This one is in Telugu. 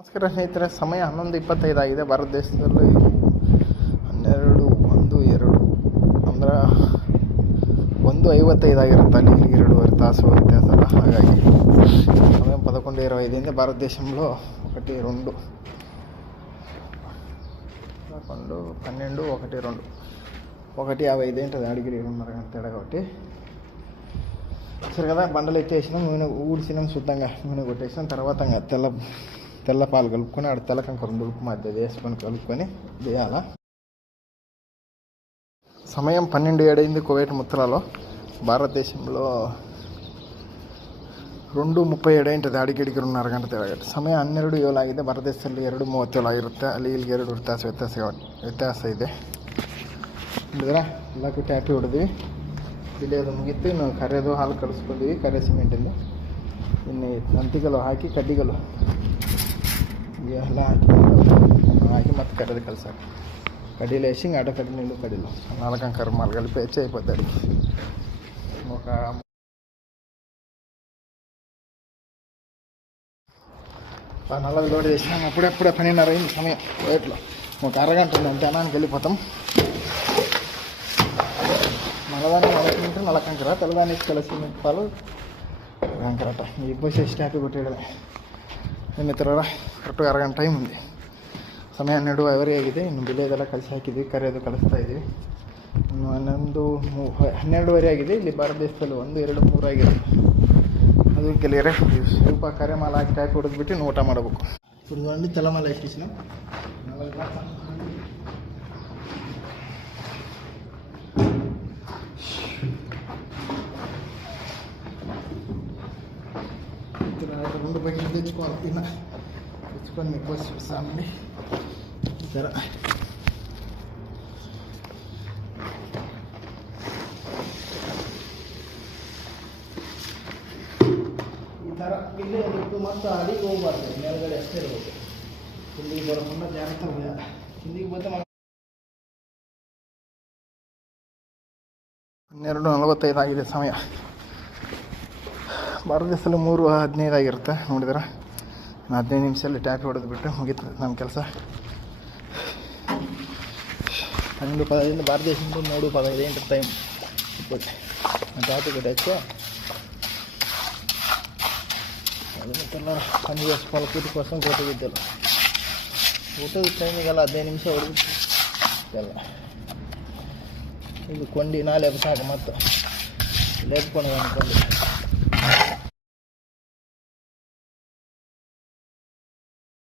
ನಮಸ್ಕಾರ ಸ್ನೇಹಿತರೆ, ಸಮಯ 11:25 ಆಗಿದೆ. ಭಾರತ ದೇಶದಲ್ಲಿ 12:02 ಅಂದ್ರೆ 1:55 ಆಗಿರುತ್ತೆ. ಅಲ್ಲಿ 2.5 ತಾಸು ವ್ಯತ್ಯಾಸ ಅಲ್ಲ. ಹಾಗಾಗಿ సమయం 11:25 భారత దేశంలో 1, 2, 11, 12, 1, 2, 1:55 ఉంటుంది. అడిగి 2:30 గంట తేడా కాబట్టి సరే కదా. బండలు ఎత్తేసినాం, నూనె ఊడిసినాం, శుద్ధంగా నూనె కొట్టేసినాం. తర్వాత తెల్ల పాలు కలుపుకొని ఆడ తెల్ల కంకరం దులుపు మధ్య వేసుకొని కలుపుకొని చేయాలా. సమయం 12:07 అయింది కువైట్ ముత్తలాలో. భారతదేశంలో 2:37 ఉంటుంది. ಅಡಿಗೆ 2:30 ಗಂಟೆ ತೇడా. ಸಮಯ 12:07 ಆಗಿದೆ. ಭಾರತ ದೇಶದಲ್ಲಿ 2:37 ಆಗಿರುತ್ತೆ. ಅಲ್ಲಿ ಇಲ್ಲಿಗೆ 2 ತಾಸು ವ್ಯತ್ಯಾಸ ಇದೆ. ನೋಡಿದ್ರೆ ಎಲ್ಲಕ್ಕೂ ಟ್ಯಾಪಿ ಹೊಡೆದ್ವಿ. ಬಿಳಿಯೋದು ಮುಗಿತು. ಇನ್ನು ಕರೆಯೋದು ಹಾಲು ಕಲಿಸ್ಕೊಂಡ್ವಿ. ಕರೆ ಸಿಮೆಂಟಿಂದು ಇನ್ನು ನಂತಿಗಲು ಹಾಕಿ ಕಡ್ಡಿಗಲು ಎಲ್ಲ ಹಾಕಿ ಮತ್ತೆ ಕರೆದು ಕಲ್ಸಾಕ కడ్డీలు వేసి ఇంకా అడ్డ కడ్డీ నీళ్ళు కడ్డీలు 4 కర్మాలు కలిపి వచ్చి అయిపోద్ది. అడిగి ఒక నల్లవి లోడ్ చేసినాం. అప్పుడెప్పుడే 12:30 అయింది సమయం. రేట్లో ఒక అరగంట ఉంది అంతే. అన్నానికి వెళ్ళిపోతాం. నల్లదాన్ని నలకంకర, తెల్లదానికి కలిసి పాలు కంకరట. ఈ బస్సు స్టాపి కొట్టేయడమే. ಮಿತ್ರರ ಕರೆಕ್ಟಾಗಿ ಅರಗಂಟೆ ಟೈಮ್ ఉంది. ಸಮಯ 12:05 ಆಗಿದೆ. ಇನ್ನು ಬಿಳೆದೆಲ್ಲ ಕಲಿಸಿ ಹಾಕಿದ್ವಿ. ಕರೆಯೋದು ಕಲಿಸ್ತಾ ಇದ್ವಿ. ಇನ್ನು 12:30 ಆಗಿದೆ. ಇಲ್ಲಿ ಭಾರತ ದೇಶದಲ್ಲಿ 1, 2, 3 ಆಗಿದೆ. ಅದು ಕೆಲವರೆ ಸ್ವಲ್ಪ ಕರೆ ಮಾಲ ಹಾಕಿ ಟ್ಯಾಪಿ ಹೊಡೆದ್ಬಿಟ್ಟು ಊಟ ಮಾಡಬೇಕು. ಹುಡುಗಂಡು ತೆಲಮಾಲ ಇಟ್ಟಿಸಿನ రెండు బకెట్లు తెచ్చుకోవాలి. తెచ్చుకొని మీకు చూస్తామండి. సరే ಈ ಥರ ಇಲ್ಲೇ ಬಿಟ್ಟು ಮತ್ತು ಅಡಿಗೆ ಹೋಗ್ಬಾರ್ದು. ಮೇಲ್ಗಡೆ ಅಷ್ಟೇ ಇರಬೇಕು. ಕಿಂದಿಗೆ ಬರೋకుండా ಜಾಗ್ರತೆ ಹೋಗ್ಯಾರ. ಕಿಂದಿಗೆ ಬಂದು 12:45 ಆಗಿದೆ ಸಮಯ. ಭಾರತ ದೇಶದಲ್ಲಿ 3:15 ಆಗಿರುತ್ತೆ. ನೋಡಿದ್ರೆ 15 ನಿಮಿಷದಲ್ಲಿ ಟ್ಯಾಪಿ ಹೊಡೆದ್ಬಿಟ್ಟು ಮುಗೀತು ನಮ್ಮ ಕೆಲಸ. 12:15 భారత దేశంలో 3:15 ఏంటి టైం. ఇప్పుడు ట్యాపి కొట్టచ్చు. తెల్ల పని చేసుకోవాలి. కూటి కోసం కోట విద్యలు టైమింగ్ ಎಲ್ಲ 15 ನಿಮಿಷ ಹೊಡೆದು ಇದು ಕೊಂಡಿ ನಾಳೆ ಸಾಕು. ಮತ್ತು ಲೇಪ್ಕೊಂಡು ಅನ್ಕೊಂಡು